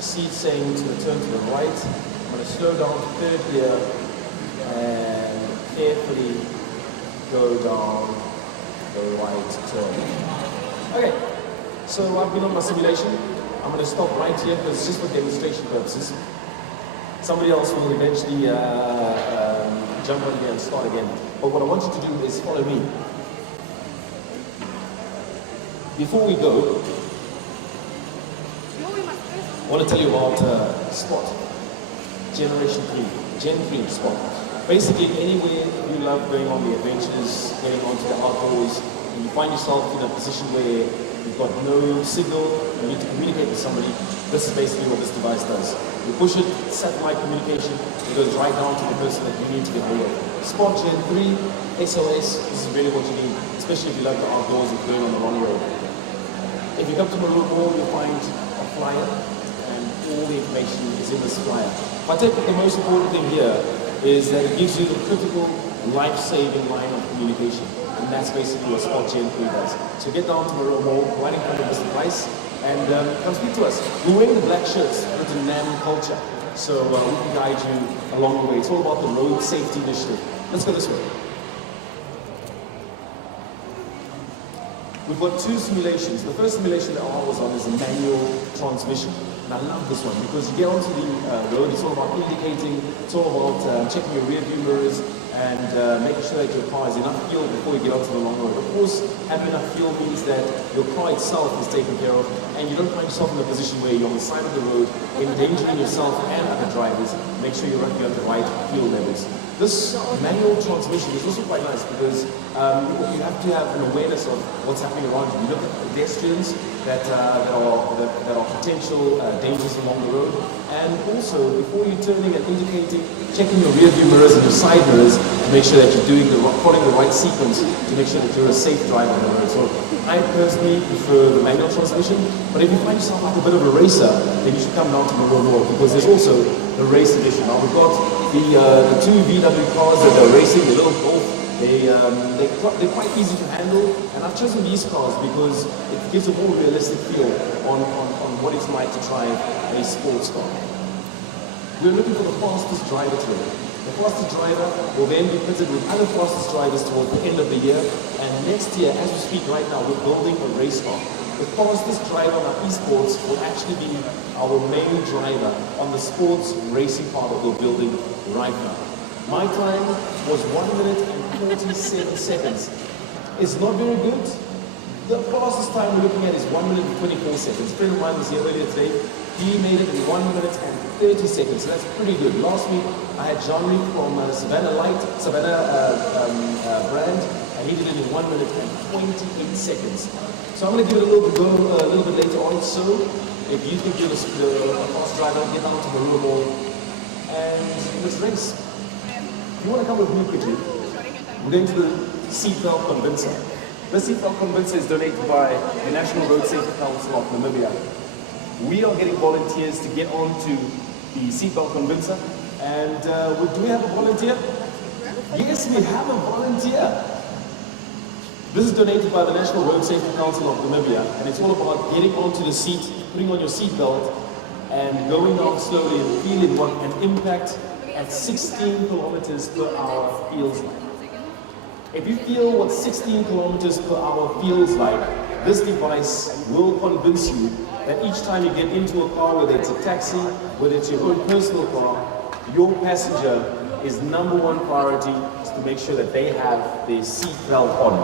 I see it saying to turn to the right. I'm going to slow down to third gear and carefully go down the right turn. Okay, so I've been on my simulation. I'm going to stop right here because it's just for demonstration purposes. Somebody else will eventually jump on here and start again. But what I want you to do is follow me. Before we go, I want to tell you about Spot, Generation 3, Gen 3 Spot. Basically, anywhere you love going on the adventures, getting onto the outdoors, and you find yourself in a position where you've got no signal, you need to communicate with somebody, this is basically what this device does. You push it, satellite communication, it goes right down to the person that you need to get hold of. Spot Gen 3, SOS, this is really what you need, especially if you love the outdoors and going on the long road. If you come to Maerua Mall, you'll find a flyer, and all the information is in this flyer. But I think the most important thing here is that it gives you the critical, life-saving line of communication. And that's basically what Spot Gen 3 does. So get down to Maerua Mall, right in front of Mr. Price, and come speak to us. We're wearing the black shirts written Nam Culcha. So we can guide you along the way. It's all about the road safety initiative. Let's go this way. We've got two simulations. The first simulation that I was on is a manual transmission. And I love this one because you get onto the road, it's all about indicating, it's all about checking your rear view mirrors and making sure that your car has enough fuel before you get onto the long road. Of course, having enough fuel means that your car itself is taken care of and you don't find yourself in a position where you're on the side of the road, endangering yourself and other drivers. Make sure you have the right fuel levels. This manual transmission is also quite nice because you have to have an awareness of what's happening around you. You look at pedestrians that are potential dangers along the road, and also before you're turning and indicating, checking your rear view mirrors and your side mirrors to make sure that you're following the right sequence to make sure that you're a safe driver on the road. So I personally prefer the manual transmission, but if you find yourself like a bit of a racer, then you should come down to Maerua Mall because there's also the race edition. Now we've got the two VW cars that are racing, the little Golf. They're quite easy to handle, and I've chosen these cars because it gives a more realistic feel on what it's like to drive a sports car. We're looking for the fastest driver today. The fastest driver will then be pitted with other fastest drivers towards the end of the year, and next year, as we speak right now, we're building a race car. The fastest driver on our esports will actually be our main driver on the sports racing car that we're building right now. My time was 1 minute and 47 seconds. It's not very good. The fastest time we're looking at is 1 minute and 24 seconds. A friend of mine was here earlier today. He made it in 1 minute and 30 seconds. So that's pretty good. Last week I had Jean-Luc from Savannah brand, and he did it in 1 minute and 28 seconds. So I'm going to give it a little bit later on. So if you think you're a fast driver, get down to Maerua Mall and let's race. If you want to come with me quickly, we're going to the seatbelt convincer. This seatbelt convincer is donated by the National Road Safety Council of Namibia. We are getting volunteers to get onto the seatbelt convincer. And do we have a volunteer? Yes, we have a volunteer. This is donated by the National Road Safety Council of Namibia, and it's all about getting onto the seat, putting on your seatbelt, and going down slowly and feeling what an impact at 16 kilometers per hour feels like. If you feel what 16 kilometers per hour feels like, this device will convince you that each time you get into a car, whether it's a taxi, whether it's your own personal car, your passenger is #1 priority is to make sure that they have their seatbelt on.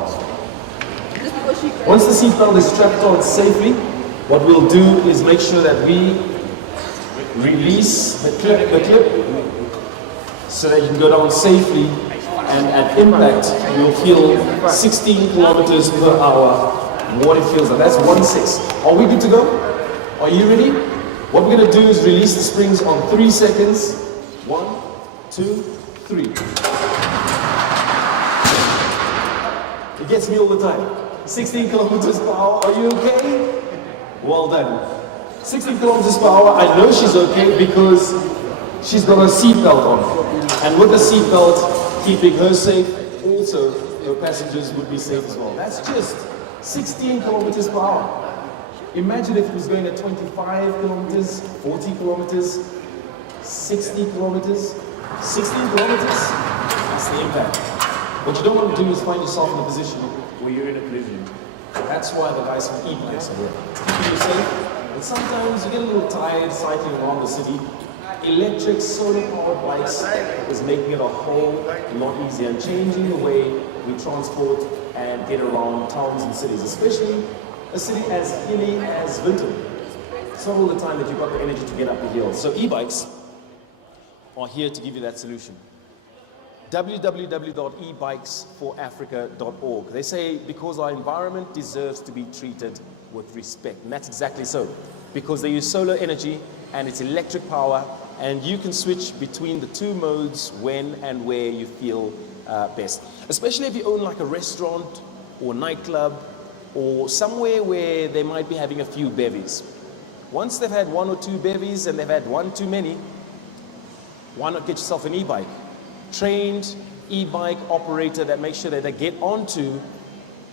Once the seatbelt is strapped on safely, what we'll do is make sure that we release the clip so that you can go down safely, and at impact you'll feel 16 kilometers per hour what it feels like. That's 1.6. Are we good to go? Are you ready? What we're going to do is release the springs on 3 seconds. 1, 2, 3. It gets me all the time. 16 kilometers per hour. Are you okay? Well done. 16 kilometers per hour. I know she's okay because she's got her seatbelt on. And with the seatbelt, keeping her safe, also her passengers would be safe as well. That's just 16 kilometers per hour. Imagine if it was going at 25 kilometers, 40 kilometers, 60 kilometers, 16 kilometers. That's the impact. What you don't want to do is find yourself in a position where you're in oblivion. That's why the guys from e-bikes are here. Keeping you safe. And sometimes you get a little tired cycling around the city. Electric, solar-powered bikes is making it a whole lot easier and changing the way we transport and get around towns and cities, especially a city as hilly as Lindt. It's not all the time that you've got the energy to get up the hill. So e-bikes are here to give you that solution. www.ebikesforafrica.org. They say because our environment deserves to be treated with respect. And that's exactly so. Because they use solar energy and it's electric power, and you can switch between the two modes when and where you feel best. Especially if you own like a restaurant or nightclub or somewhere where they might be having a few bevies. Once they've had one or two bevies and they've had one too many, why not get yourself an e-bike? Trained e-bike operator that makes sure that they get onto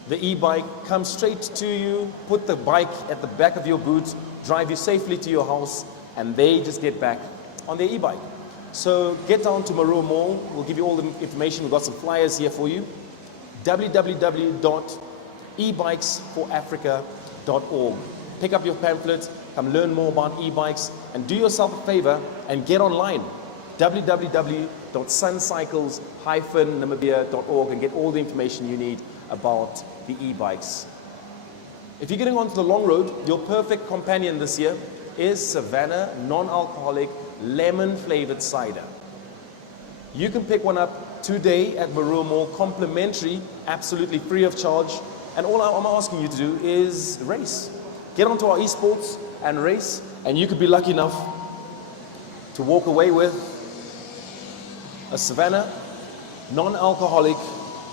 the e-bike, come straight to you, put the bike at the back of your boot, drive you safely to your house, and they just get back on their e-bike. So get down to Maerua Mall. We'll give you all the information. We've got some flyers here for you. www.ebikesforafrica.org. Pick up your pamphlet, come learn more about e-bikes, and do yourself a favor and get online. www.suncycles-namibia.org and get all the information you need about the e-bikes. If you're getting onto the long road, your perfect companion this year is Savannah non-alcoholic lemon flavored cider. You can pick one up today at Maerua Mall, complimentary, absolutely free of charge. And all I'm asking you to do is race. Get onto our esports and race, and you could be lucky enough to walk away with a Savannah non-alcoholic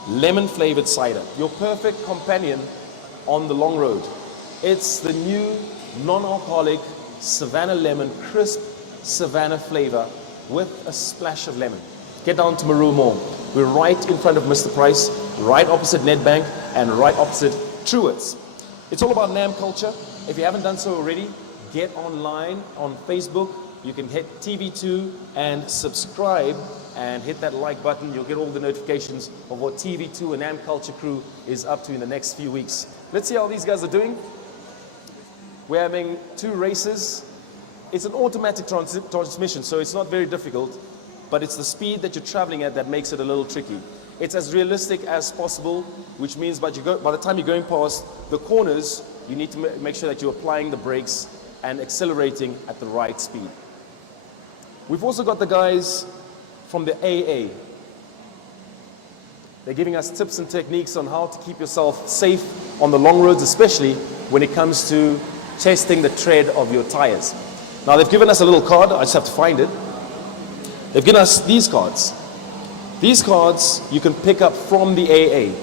lemon flavored cider, your perfect companion on the long road. It's the new non-alcoholic Savannah lemon, crisp Savannah flavor with a splash of lemon. Get down to Maerua Mall. We're right in front of Mr. Price, right opposite Nedbank and right opposite Truett's. It's all about Nam Culcha. If you haven't done so already, get online on Facebook. You can hit TV2 and subscribe and hit that like button. You'll get all the notifications of what TV2 and Nam Culcha crew is up to in the next few weeks. Let's see how these guys are doing. We're having two races. It's an automatic transmission, so it's not very difficult, but it's the speed that you're traveling at that makes it a little tricky. It's as realistic as possible, which means by the time you're going past the corners, you need to make sure that you're applying the brakes and accelerating at the right speed. We've also got the guys from the AA. They're giving us tips and techniques on how to keep yourself safe on the long roads, especially when it comes to testing the tread of your tires. Now they've given us a little card, I just have to find it. They've given us these cards. These cards you can pick up from the AA.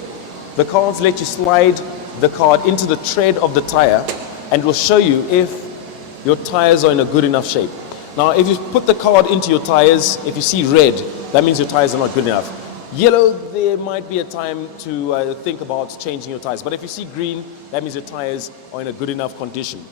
The cards let you slide the card into the tread of the tire and will show you if your tires are in a good enough shape. Now if you put the card into your tires, if you see red, that means your tires are not good enough. Yellow, there might be a time to think about changing your tires. But if you see green, that means your tires are in a good enough condition.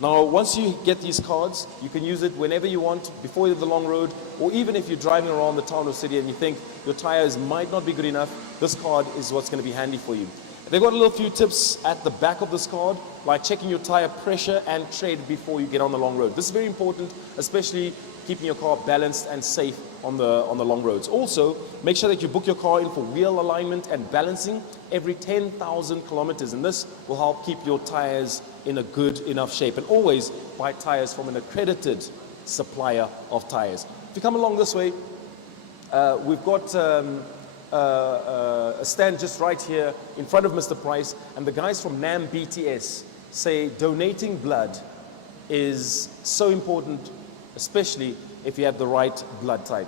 Now, once you get these cards, you can use it whenever you want, before the long road, or even if you're driving around the town or city and you think your tires might not be good enough, this card is what's going to be handy for you. They've got a little few tips at the back of this card, like checking your tire pressure and tread before you get on the long road. This is very important, especially keeping your car balanced and safe on the long roads. Also, make sure that you book your car in for wheel alignment and balancing every 10,000 kilometers, and this will help keep your tires in a good enough shape. And always buy tires from an accredited supplier of tires. If you come along this way, we've got a stand just right here in front of Mr. Price, and the guys from NAM BTS say donating blood is so important, especially if you have the right blood type.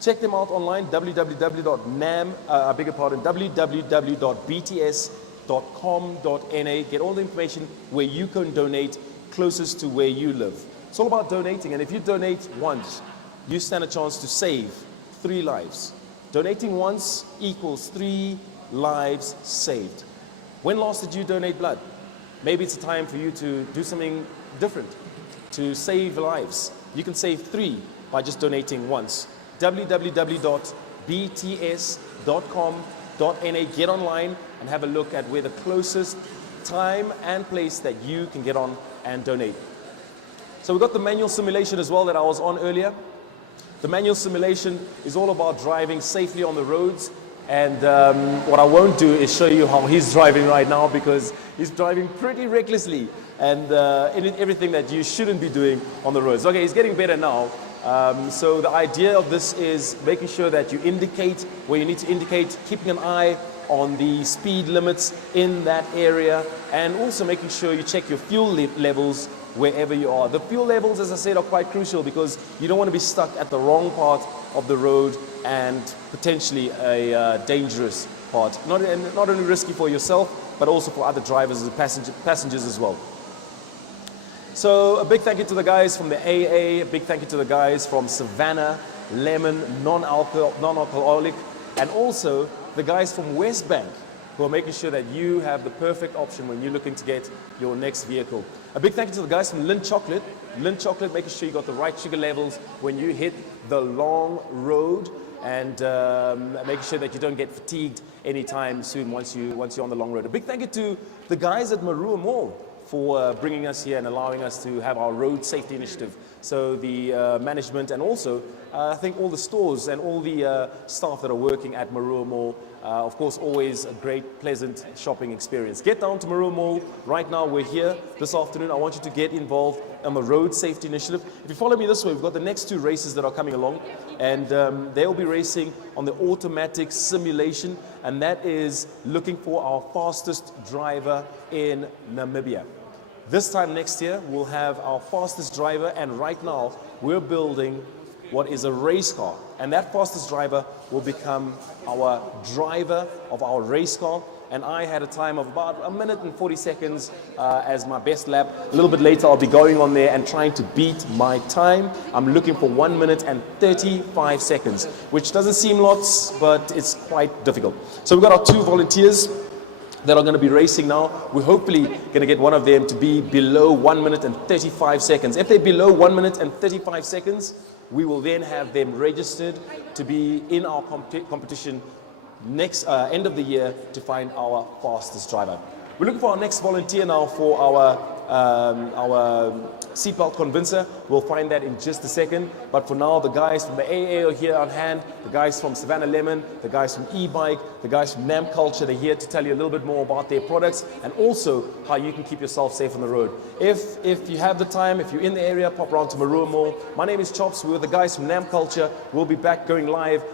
Check them out online, www.bts.com.na. Get all the information where you can donate closest to where you live. It's all about donating, and if you donate once, you stand a chance to save 3 lives. Donating once equals 3 lives saved. When last did you donate blood? maybe it's a time for you to do something different, to save lives. You can save 3 by just donating once. www.bts.com.na. Get online and have a look at where the closest time and place that you can get on and donate. So we've got the manual simulation as well that I was on earlier. The manual simulation is all about driving safely on the roads. And what I won't do is show you how he's driving right now, because he's driving pretty recklessly and everything that you shouldn't be doing on the roads. Okay, he's getting better now. So the idea of this is making sure that you indicate where you need to indicate, keeping an eye on the speed limits in that area, and also making sure you check your fuel levels wherever you are. The fuel levels, as I said, are quite crucial because you don't want to be stuck at the wrong part of the road and potentially a dangerous part. Not only risky for yourself, but also for other drivers and passengers as well. So a big thank you to the guys from the AA, a big thank you to the guys from Savannah, Lemon, non-alcoholic, and also the guys from West Bank, who are making sure that you have the perfect option when you're looking to get your next vehicle. A big thank you to the guys from Lindt Chocolate. Lindt Chocolate, making sure you got the right sugar levels when you hit the long road, and making sure that you don't get fatigued anytime soon once you're on the long road. A big thank you to the guys at Maerua Mall for bringing us here and allowing us to have our road safety initiative. So the management, and also I think all the stores and all the staff that are working at Maerua Mall, of course, always a great, pleasant shopping experience. Get down to Maerua Mall. Right now we're here this afternoon. I want you to get involved on the road safety initiative. If you follow me this way, we've got the next 2 races that are coming along, and they'll be racing on the automatic simulation, and that is looking for our fastest driver in Namibia. This time next year, we'll have our fastest driver, and right now we're building what is a race car, and that fastest driver will become our driver of our race car. And I had a time of about 1 minute and 40 seconds as my best lap. A little bit later, I'll be going on there and trying to beat my time. I'm looking for 1 minute and 35 seconds, which doesn't seem lots, but it's quite difficult. So we've got our 2 volunteers that are going to be racing now. We're hopefully going to get one of them to be below 1 minute and 35 seconds. If they're below 1 minute and 35 seconds, we will then have them registered to be in our competition next end of the year to find our fastest driver. We're looking for our next volunteer now for our seatbelt convincer. We'll find that in just a second. But for now, the guys from the AA are here on hand, the guys from Savannah Lemon, the guys from e-bike, the guys from Nam Culcha. They're here to tell you a little bit more about their products and also how you can keep yourself safe on the road. If you have the time, if you're in the area, pop around to Maerua Mall. My name is Chops. We're the guys from Nam Culcha. We'll be back going live